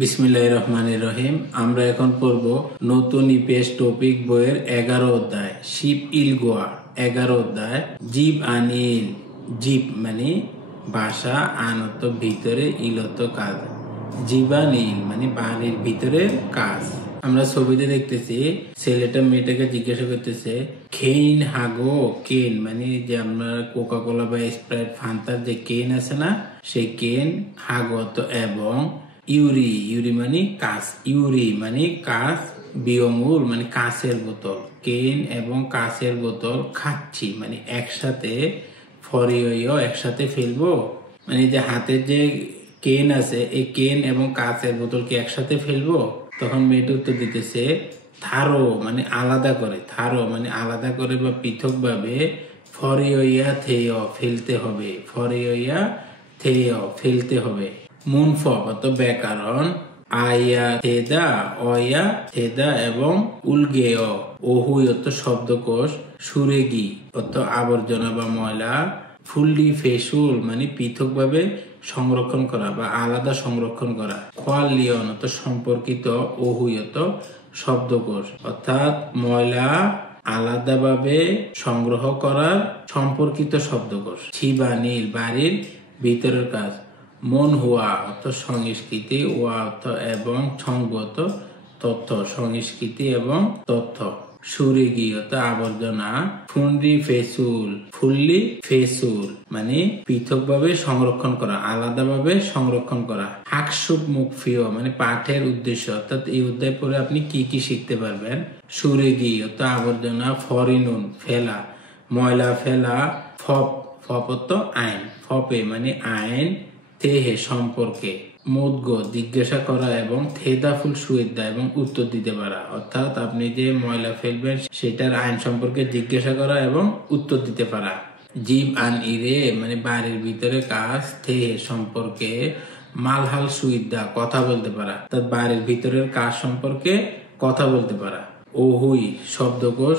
বিসমিল্লাহির রহমানির রহিম। আমরা এখন পড়ব নতুন ইপিএস টপিক বইয়ের 11 অধ্যায় শিপ ইল গোয়া। 11 অধ্যায় জীব আনিল। জীব মানে ভাষা, আনত ভিতরে, ইলত কাজ। জীবানীল মানে বাড়ির ভিতরে কাজ। আমরা ছবিতে দেখতেছি ছেলেটা মেয়েটাকে জিজ্ঞাসা করতেছে খেইন হাগো। কেন মানে যে আমরা কোকা কোলা বা স্প্রাইট ফান্তার যে কেন আছে না, সেই কেন। হাগো তো এবং, ইউরি ইউরি মানে কাঁচ, ইউরি মানে কাঁচ, বিয়মুল মানে কাঁচের বোতল। কেন এবং কাঁচের বোতল খাচ্ছি মানে একসাথে, ফরিও একসাথে ফেলবো মানে যে হাতের যে কেন আছে এই কেন এবং কাঁচের বোতল কি একসাথে ফেলবো? তখন মেয়েটা উত্তর দিতেছে থারো মানে আলাদা করে, থারো মানে আলাদা করে বা পৃথক ভাবে, ফরিয়া থেয় ফেলতে হবে, ফরিয়া থেয় ফেলতে হবে। মুনফ অত ব্যাকরণ, আয়া থেদা, অয়া থেদা এবং উলগেয় ওহুই অত শব্দকোষ, সুরেগি অত আবর্জনা বা ময়লা, ফুল্লি ফেসুল মানে পৃথক ভাবে সংরক্ষণ করা বা আলাদা সংরক্ষণ করা, খোয়ালিয়ন অত সম্পর্কিত, ওহুই অত শব্দকোষ অর্থাৎ ময়লা আলাদাভাবে সংগ্রহ করার সম্পর্কিত শব্দকোষ। ছিবানিল বাড়ির ভিতরের কাজ। মন হুয়া অর্থ সংস্কৃতি, ওয়া অর্থ এবং, সংগত তথ্য, সংস্কৃতি এবং তথ্য। সুরেগি অর্থ আবর্জনা। ফুন্ডি ফেসুল, ফুল্লি ফেসুল মানে পৃথকভাবে সংরক্ষণ করা, আলাদাভাবে সংরক্ষণ করা। হাকসুপ মুখফিও মানে পাঠের উদ্দেশ্য, অর্থাৎ এই অধ্যায় পড়ে আপনি কি কি শিখতে পারবেন। সুরেগি অর্থ আবর্জনা। ফরিনুন ফেলা, ময়লা ফেলা। ফপ ফপ অর্থ আইন, ফপে মানে আইন। তেহে সম্পর্কে। মুদগ জিজ্ঞাসা করা এবং থেদাফুল সুয়েদা এবং উত্তর দিতে পারা, অর্থাৎ আপনি যে ময়লা ফেলবেন সেটার আইন সম্পর্কে জিজ্ঞাসা করা এবং উত্তর দিতে পারা। জীব আন ইরে মানে বাড়ির ভিতরে কাজ। থেহে সম্পর্কে। মালহাল সুইদা কথা বলতে পারা, অর্থাৎ বাড়ির ভিতরের কাজ সম্পর্কে কথা বলতে পারা। ওহুই শব্দকোষ।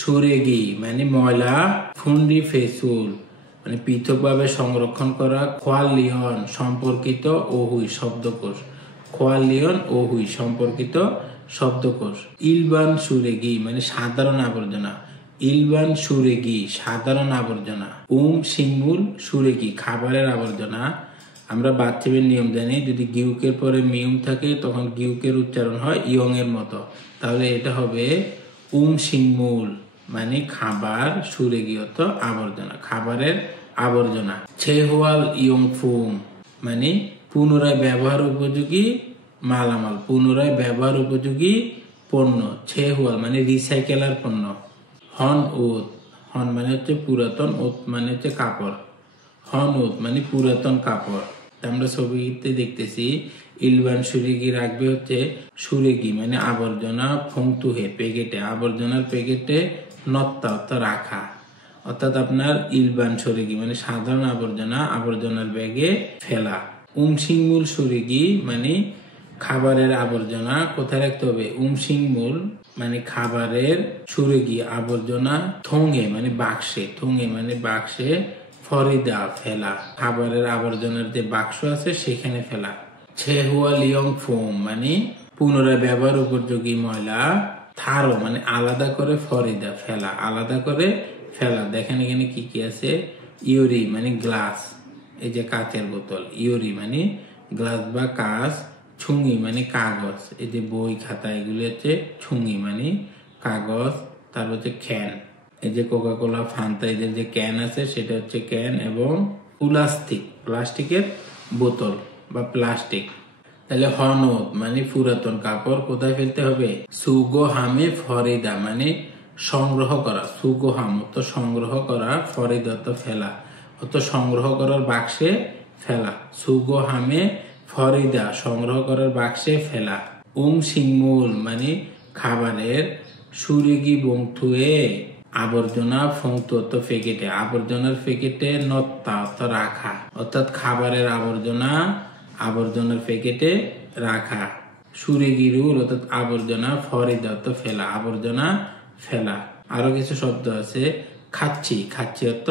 সুরেগি মানে ময়লা। ফুন্ডি ফেসুল মানে পৃথকভাবে সংরক্ষণ করা। খোয়ালিয়ন সম্পর্কিত, ওহুই শব্দকোষ। খোয়ালিয়ন ওহুই সম্পর্কিত শব্দকোষ। ইলবান সুরেগি মানে সাধারণ আবর্জনা। ইলবান সুরেগি সাধারণ আবর্জনা। সিঙ্গুল সুরেগি খাবারের আবর্জনা। আমরা বাচ্চাদের নিয়ম জানি, যদি গিউকের পরে মিউম থাকে তখন গিউকের উচ্চারণ হয় ইয়ং এর মতো, তাহলে এটা হবে সিঙ্গুল মানে খাবার, সুরেগিয়ত আবর্জনা, খাবারের আবর্জনা। ছেহুয়াল ইয়ং ফুম মানে পুনরায় ব্যবহার উপযোগী মালামাল, পুনরায় ব্যবহার উপযোগী পণ্য। ছেহুয়াল মানে রিসাইকেলার পণ্য। হন উত, হন মানে হচ্ছে পুরাতন, উত মানে হচ্ছে কাপড়। হন উত মানে পুরাতন কাপড়। আমরা ছবিতে দেখতেছি ইলবান সুরেগি রাখবে হচ্ছে সুরেগি মানে আবর্জনা, ফংতুহে প্যাকেটে, আবর্জনার প্যাকেটে, নত্তা অর্থাৎ রাখা, অর্থাৎ আপনার ইলবান সুরেগি মানে সাধারণ আবর্জনা, আবর্জনার ব্যাগে ফেলা। সিংমুল সুরেগি মানে খাবারের আবর্জনা, কোথায় রাখতে হবে? সিংমুল মানে খাবারের, সুরেগি আবর্জনা, থোঙে মানে বাক্সে, থোঙে মানে বাক্সে, ফরিদা ফেলা, খাবারের আবর্জনার যে বাক্স আছে সেখানে ফেলা। ছেহুয়া লিয়ং ফোম মানে পুনরায় ব্যবহার উপযোগী ময়লা। থারো মানে আলাদা করে, ফরিদা ফেলা, আলাদা করে ফেলা। দেখেন এখানে কি কি আছে। ইউরি মানে গ্লাস, এই যে কাচের বোতল, ইউরি মানে গ্লাস বা কাঁচ। ছুঙি মানে কাগজ, এই যে বই খাতা এগুলি হচ্ছে ছুঙি মানে কাগজ। তারপর হচ্ছে ক্যান, এই যে কোকা কোলা ফান্তা এদের যে ক্যান আছে সেটা হচ্ছে ক্যান। এবং প্লাস্টিক, প্লাস্টিকের বোতল বা প্লাস্টিক। তাহলে হনদ মানে পুরাতন কাপড়, কোথায় ফেলতে হবে? সুগো হামে ফরিদা মানে সংগ্রহ করা, সুগো হাম অত সংগ্রহ করা, ফরিদা তো ফেলা, অত সংগ্রহ করার বাক্সে ফেলা। সুগো হামে ফরিদা সংগ্রহ করার বাক্সে ফেলা। সিংমুল মানে খাবারের, সুরেগি বংথুয়ে আবর্জনা, ফংতু অত প্যাকেটে, আবর্জনার প্যাকেটে, নত্তা অত রাখা, অর্থাৎ খাবারের আবর্জনা, আবর্জনার প্যাকেটে রাখা। সুরেগিরুল অর্থাৎ আবর্জনা, ফরিদা অত ফেলা, আবর্জনা ফেলা। আরো কিছু শব্দ আছে। খাচ্ছি, খাচ্ছি অত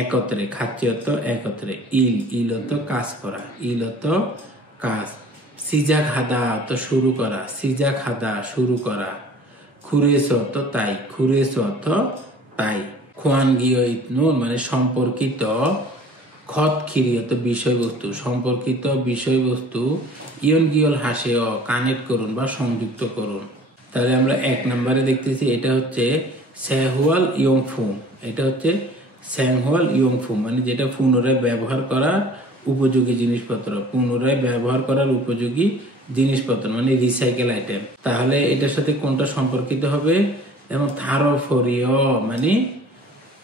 একত্রে, খাচ্ছি অত একত্রে। ইল, ইল অত কাজ করা, ইল অত কাজ। সিজা খাদা তো শুরু করা, সিজা খাদা শুরু করা। খুরেস অর্থ তাই, খুরেস অর্থ তাই। খোয়ান গিয়ে নুন মানে সম্পর্কিত, খত খিরিয়ত বিষয়বস্তু, সম্পর্কিত বিষয়বস্তু। ইয়ন গিয়ল হাসে কানেক্ট করুন বা সংযুক্ত করুন। তাহলে আমরা 1 নম্বরে দেখতেছি এটা হচ্ছে স্যাহুয়াল ইয়ংফুম। এটা হচ্ছে স্যাংহুয়াল ইয়ংফুম মানে যেটা পুনরায় ব্যবহার করার উপযোগী জিনিসপত্র, পুনরায় ব্যবহার করার উপযোগী জিনিসপত্র মানে রিসাইকেল আইটেম। তাহলে এটার সাথে কোনটা সম্পর্কিত হবে? এবং থারো ফরিয় মানে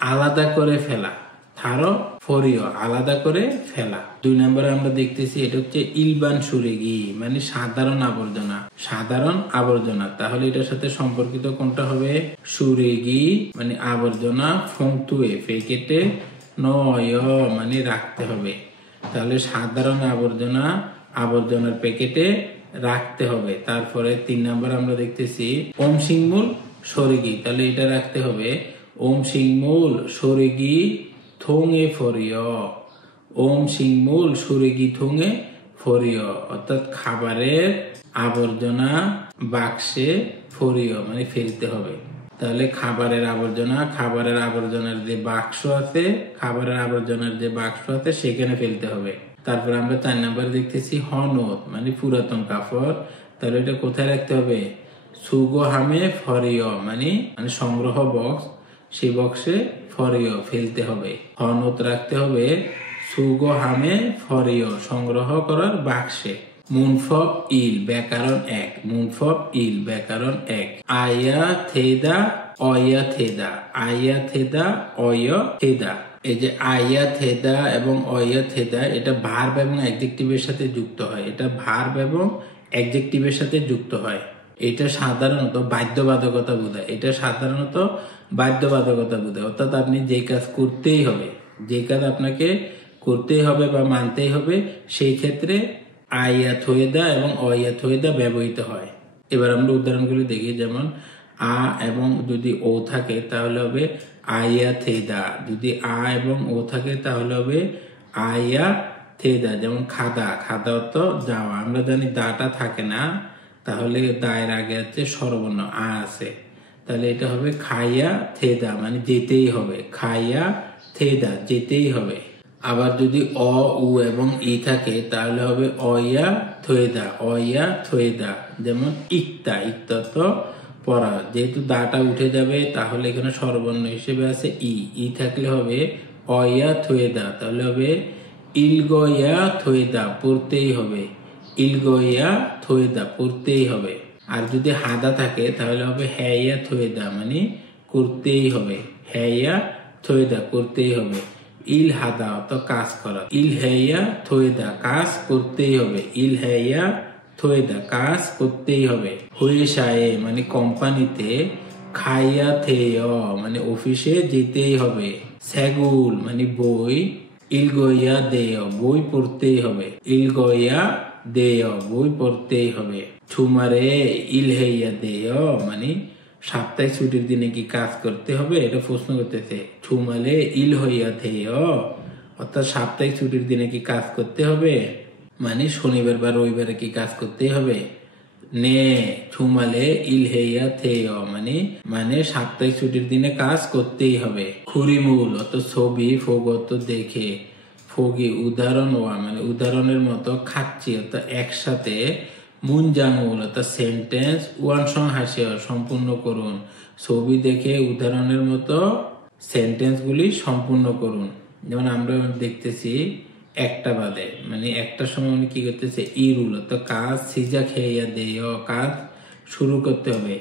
আলাদা করে ফেলা, থারো ফরিয় আলাদা করে ফেলা। 2 নম্বরে আমরা দেখতেছি এটা হচ্ছে ইলবান সুরেগি মানে সাধারণ আবর্জনা, সাধারণ আবর্জনা। তাহলে এটার সাথে সম্পর্কিত কোনটা হবে? সুরেগি মানে আবর্জনা, ফংতুয়ে প্যাকেটে, নয় মানে রাখতে হবে। তাহলে সাধারণ আবর্জনা আবর্জনার প্যাকেটে রাখতে হবে। তারপরে 3 নম্বর আমরা দেখতেছি ওম সিংমূল সরিগি। তাহলে এটা রাখতে হবে ওম সিংমূল সরিগি থোঙে ফরিয়, ওম সিংমূল সরিগি থোঙে ফরিয় অর্থাৎ খাবারের আবর্জনা বাক্সে ফরিয় মানে ফেলতে হবে। তাহলে খাবারের আবর্জনা, খাবারের আবর্জনার যে বাক্স আছে, খাবারের আবর্জনার যে বাক্স আছে সেখানে ফেলতে হবে। তারপর আমরা 4 নম্বরে দেখতেছি হনত মানে পুরাতন কাপড়। তাহলে এটা কোথায় রাখতে হবে? সুগো হামে ফরিয় মানে সংগ্রহ বক্স, সেই বক্সে ফরিয় ফেলতে হবে। হনত রাখতে হবে সুগো হামে ফরিয় সংগ্রহ করার বাক্সে। মুনফব ইল ব্যাকরণ 1, মুনফব ইল ব্যাকরণ 1। আয়া থেদা অয়া থেদা, আয়া থেদা অয় থেদা। এই যে আয়া থেদা এবং অয়া থেদা এটা ভার্ব এবং অ্যাডজেক্টিভের সাথে যুক্ত হয়, এটা ভার্ব এবং অ্যাডজেক্টিভের সাথে যুক্ত হয়। এটা সাধারণত বাধ্যবাধকতা বোঝায়, এটা সাধারণত বাধ্যবাধকতা বোঝায় অর্থাৎ আপনি যে কাজ করতেই হবে, যে কাজ আপনাকে করতেই হবে বা মানতেই হবে, সেই ক্ষেত্রে আইয়া থয়েদা এবং অয়া থয়েদা ব্যবহৃত হয়। এবার আমরা উদাহরণগুলো দেখি। যেমন আ এবং যদি ও থাকে তাহলে হবে আইয়া থেদা, যদি আ এবং ও থাকে তাহলে হবে আইয়া থেদা। যেমন খাদা, খাদা অর্থ যাওয়া। আমরা জানি দাটা থাকে না, তাহলে দায়ের আগে আছে স্বরবর্ণ আ আছে, তাহলে এটা হবে খাইয়া থেদা মানে যেতেই হবে, খাইয়া থেদা যেতেই হবে। আবার যদি অ উ এবং ই থাকে তাহলে হবে অয়া থয়েদা, অয়া থয়েদা। যেমন ইকতা, ইকতা তো পড়া, যেহেতু দাটা উঠে যাবে তাহলে এখানে স্বরবর্ণ হিসেবে আছে ই, ই থাকলে হবে অয়া থয়েদা, তাহলে হবে ইলগয়া থয়েদা পড়তেই হবে, ইলগয়া থয়েদা পড়তেই হবে। আর যদি হাদা থাকে তাহলে হবে হ্যাইয়া থয়েদা মানে করতেই হবে, হ্যাইয়া থয়েদা করতেই হবে। ইল হাদা তো কাজ করা, ইল হ্যাইয়া থয়েদা কাজ করতেই হবে, ইল হ্যাইয়া থয়েদা কাজ করতেই হবে। হুয়েশায়ে মানে কোম্পানিতে, খাইয়া থেয় মানে অফিসে যেতেই হবে। সেগুল মানে বই, ইলগয়া দেয় বই পড়তেই হবে, ইলগয়া দেয় বই পড়তেই হবে। ছুমারে ইল হেইয়া দেয় মানে সাপ্তাহিক ছুটির দিনে কি কাজ করতে হবে, এটা প্রশ্ন করতেছে। ছুমালে ইল হইয়া থেয় অর্থাৎ সাপ্তাহিক ছুটির দিনে কি কাজ করতে হবে, মানে শনিবার বা রবিবারে কি কাজ করতে হবে। নে ছুমালে ইল হেইয়া থেয় মানে সাপ্তাহিক ছুটির দিনে কাজ করতেই হবে। খুরিমুল অত ছবি, ফোগত দেখে, ফগি উদাহরণ ওয়া মানে উদাহরণের মতো, খাচ্ছি অর্থাৎ একসাথে, মুনজাঙ্গুল অর্থাৎ সেন্টেন্স, ওয়ান সং হাসে সম্পূর্ণ করুন। ছবি দেখে উদাহরণের মতো সেন্টেন্স গুলি সম্পূর্ণ করুন। যেমন আমরা দেখতেছি একটা বাদে মানে একটা সময় উনি কি করতেছে, ইরুল অর্থাৎ কাজ, সিজা খেয়া দেয় কাজ শুরু করতে হবে,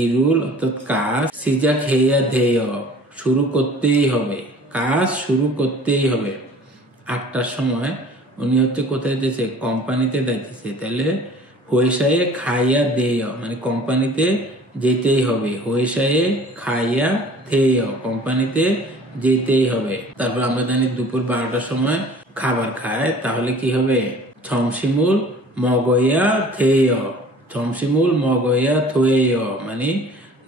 ইরুল অর্থাৎ কাজ, সিজা খেয়া দেয় শুরু করতেই হবে, কাজ শুরু করতেই হবে। 8টার সময় উনি হচ্ছে কোথায় যেতেছে, কোম্পানিতে যাইতেছে, তাহলে হয়েসায়ে খাইয়া দেয় মানে কোম্পানিতে যেতেই হবে, হয়েসায়ে খাইয়া থেয় কোম্পানিতে যেতেই হবে। তারপর আমরা জানি দুপুর 12টার সময় খাবার খায়, তাহলে কি হবে, ছমসিমুল মগয়া থেয়, ছমসিমুল মগয়া থয়েয় মানে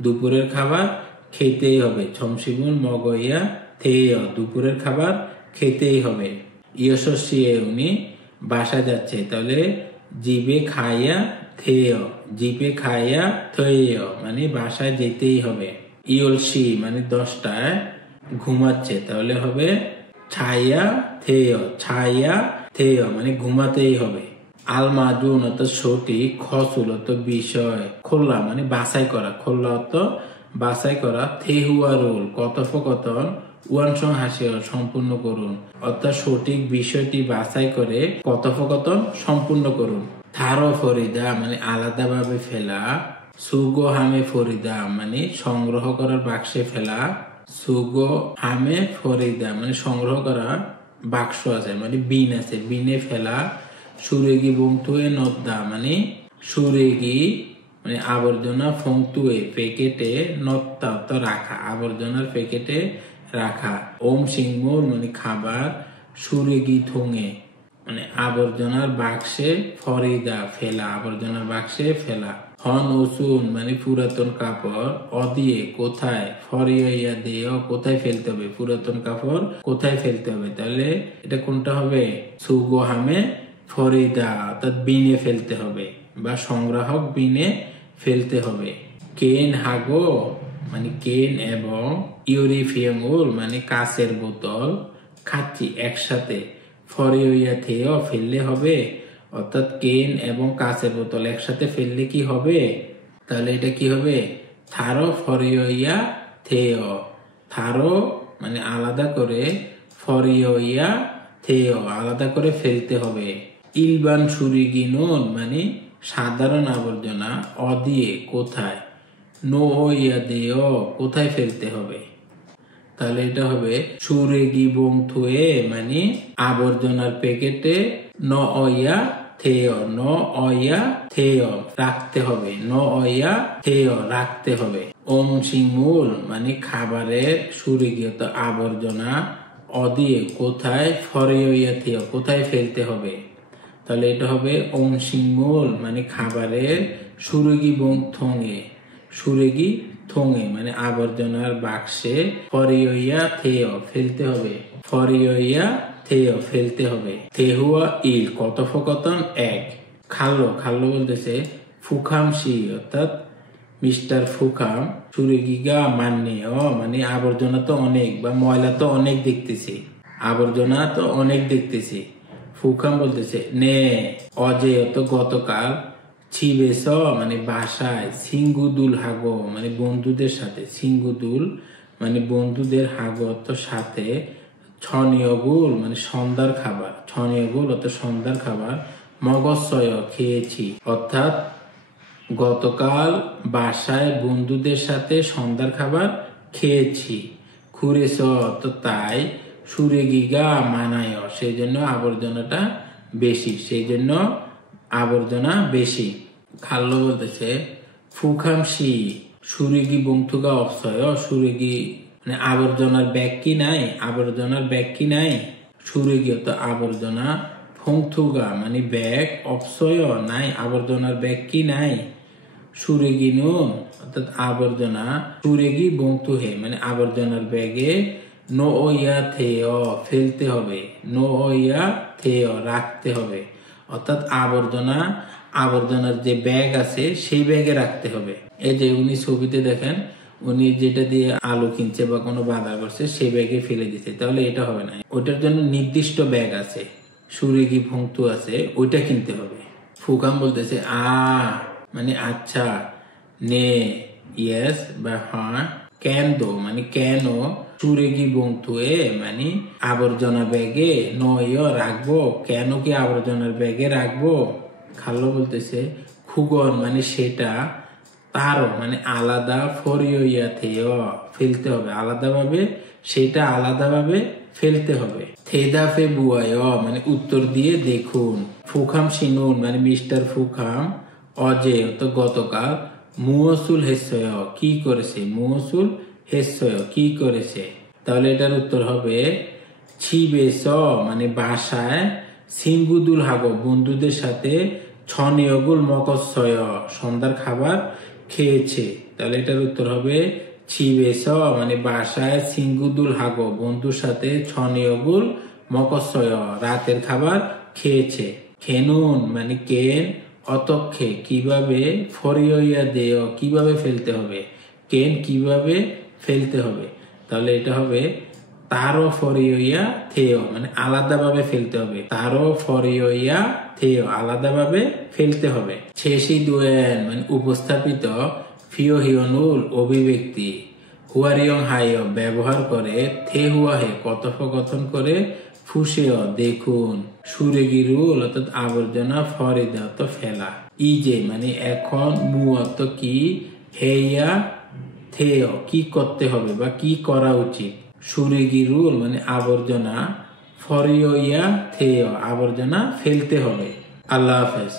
দুপুরের খাবার খেতেই হবে, ছমসিমুল মগয়া থেয় দুপুরের খাবার খেতেই হবে। ইয়শস্যে উনি বাসা যাচ্ছে, তাহলে জিবে খাইয়া থেয়, জিবে খাইয়া থেয় মানে বাসায় যেতেই হবে। ইয়লসি মানে 10টায় ঘুমাচ্ছে, তাহলে হবে ছাইয়া থেয়, ছাইয়া থেয় মানে ঘুমাতেই হবে। আল মাজুন অত সঠিক, খসুল অত বিষয়, খোল্লা মানে বাছাই করা, খোল্লা অত বাছাই করা, থেহুয়া রোল কথোপকথন ওয়ান সং হাসিও সম্পূর্ণ করুন, অর্থাৎ সঠিক বিষয়টি বাছাই করে কথোপকথন সম্পূর্ণ করুন। থারো ফরিদা মানে আলাদাভাবে ফেলা, সুগো হামে ফরিদা মানে সংগ্রহ করার বাক্সে ফেলা, সুগো হামে ফরিদা মানে সংগ্রহ করা বাক্স আছে মানে বিন আছে, বিনে ফেলা। সুরেগি বংতুয়ে নদ্দা মানে সুরেগি মানে আবর্জনা, ফংতুয়ে প্যাকেটে, নত্তা তো রাখা, আবর্জনার প্যাকেটে রাখা। ওম সিংমুর মানে খাবার, সুরেগি থোঙে মানে আবর্জনার বাক্সে, ফরিদা ফেলা, আবর্জনার বাক্সে ফেলা। হন ওসুন মানে পুরাতন কাপড়, অদিয়ে কোথায়, ফরিয়া দেয় কোথায় ফেলতে হবে, পুরাতন কাপড় কোথায় ফেলতে হবে, তাহলে এটা কোনটা হবে, সুগো হামে ফরিদা অর্থাৎ বিনে ফেলতে হবে বা সংগ্রাহক বিনে ফেলতে হবে। কেন হাগো মানে কেন এবং ইউরিফিয়ামুল মানে কাঁচের বোতল, খাচ্ছি একসাথে, ফরিয়া থেয় ফেললে হবে, অর্থাৎ কেন এবং কাঁচের বোতল একসাথে ফেললে কি হবে, তাহলে এটা কি হবে, থারো ফরিয়া থেয়, থারো মানে আলাদা করে, ফরিয়া থেয় আলাদা করে ফেলতে হবে। ইলবান সুরিগিনুন মানে সাধারণ আবর্জনা, অদিয়ে কোথায়, নো ইয়া দেয় কোথায় ফেলতে হবে, তাহলে এটা হবে সুরেগি বংথুয়ে মানে আবর্জনার প্যাকেটে, ন অয়া থেয়, ন অয়া থেয় রাখতে হবে, ন অয়া থেয় রাখতে হবে। ওম সিংমুল মানে খাবারের সুরেগিয়ত আবর্জনা, অদিয়ে কোথায়, ফরিয়া থেয় কোথায় ফেলতে হবে, তাহলে এটা হবে ওম সিংমুল মানে খাবারের সুরেগি বংথঙে, সুরেগি থোঙে মানে আবর্জনার বাক্সে, ফরিয়া থেয় ফেলতে হবে, ফরিয়া থেয় ফেলতে হবে। থেহুয়া ইল কথোপকথন 1। খাল্লো, খাল্লো বলতেছে ফুখামসি অর্থাৎ মিস্টার ফুখাম, সুরেগিগা মানে মানে আবর্জনা তো অনেক বা ময়লা তো অনেক দেখতেছি, আবর্জনা তো অনেক দেখতেছি। ফুখাম বলতেছে নে অজে অত গতকাল, ছিবেস মানে বাসায়, সিঙ্গুদুল হাগো মানে বন্ধুদের সাথে, সিঙ্গুদুল মানে বন্ধুদের, হাগো তো সাথে, ছনিয়গুল মানে সন্ধ্যার খাবার, ছনিয়গুল অত সন্ধ্যার খাবার, মগজসয় খেয়েছি অর্থাৎ গতকাল বাসায় বন্ধুদের সাথে সন্ধ্যার খাবার খেয়েছি। খুরেস তো তাই, সুরেগিগা মানায় সেই জন্য আবর্জনাটা বেশি, সেই জন্য আবর্জনা বেশি। খাল্লো বলতেছে ফুখামসি সুরেগি বংথুগা অপসয়, সুরেগি মানে আবর্জনার ব্যাগ কি নাই, আবর্জনার ব্যাগ কি নাই, সুরেগি তো আবর্জনা, ফংথুগা মানে ব্যাগ, অপসয় নাই আবর্জনার ব্যাগ কি নাই, সুরেগি নুন অর্থাৎ আবর্জনা, সুরেগি বংথুহে মানে আবর্জনার ব্যাগে, নো ইয়া থেয় ফেলতে হবে, নো ইয়া থেয় রাখতে হবে, অর্থাৎ আবর্জনা, আবর্জনার যে ব্যাগ আছে সেই ব্যাগে রাখতে হবে। এই যে উনি ছবিতে দেখেন, উনি যেটা দিয়ে আলু কিনছে বা কোনো বাজার করছে সেই ব্যাগে ফেলে দিচ্ছে, তাহলে এটা হবে না, ওইটার জন্য নির্দিষ্ট ব্যাগ আছে, সুরেগি ভংতু আছে, ওইটা কিনতে হবে। ফুকাম বলতেছে মানে আচ্ছা, নে ইয়েস বা হ্যাঁ, কেন দো মানে কেন, সুরেগি বংতুয়ে মানে আবর্জনা ব্যাগে, নয় রাখবো, কেন কি আবর্জনার ব্যাগে রাখবো। খাল্লো বলতেছে খুগন মানে সেটা, তারও মানে আলাদা, ফরিয়া থেয় ফেলতে হবে আলাদাভাবে, সেটা আলাদাভাবে ফেলতে হবে। থেদাফে বুয়ায় মানে উত্তর দিয়ে দেখুন। ফুখাম সিনুন মানে মিস্টার ফুখাম, অজে তো গতকাল, মুয়সুল হেসয় কি করেছে, মুয়সুল হেসয় কি করেছে, তাহলে এটার উত্তর হবে ছিবেস মানে বাসায়, সিঙ্গুদুল হাগো বন্ধুদের সাথে, ছনিয়গুল মকসয় সন্ধ্যার খাবার খেয়েছে, তাহলে এটার উত্তর হবে ছিবেস মানে বাসায়, সিঙ্গুদুল হাগো বন্ধুর সাথে, ছনিয়গুল মকসয় রাতের খাবার খেয়েছে। খেনুন মানে কেন, অতক্ষে কিভাবে, ফরিয়া দেয় কিভাবে ফেলতে হবে, কেন কিভাবে ফেলতে হবে। তাহলে এটা হবে তারও ফরিয়া থেয় মানে আলাদাভাবে ফেলতে হবে, তারও ফরিয়া থেয় আলাদাভাবে ফেলতে হবে। শেষি দুয়েন মানে উপস্থাপিত, ফিও হিয়নুল অভিব্যক্তি, হুয়ারিয়ং হাইয় ব্যবহার করে, থে হুয়া হে কথোপকথন করে, ফুসেয় দেখুন, সুরেগিরুল অর্থাৎ আবর্জনা, ফরিদা তো ফেলা, ইজে মানে এখন, মু অর্থ কি, হেয়া থেয় কি করতে হবে বা কি করা উচিত, সুরেগিরুল মানে আবর্জনা, ফরিয়া থেয় আবর্জনা ফেলতে হবে। আল্লাহ হাফেজ।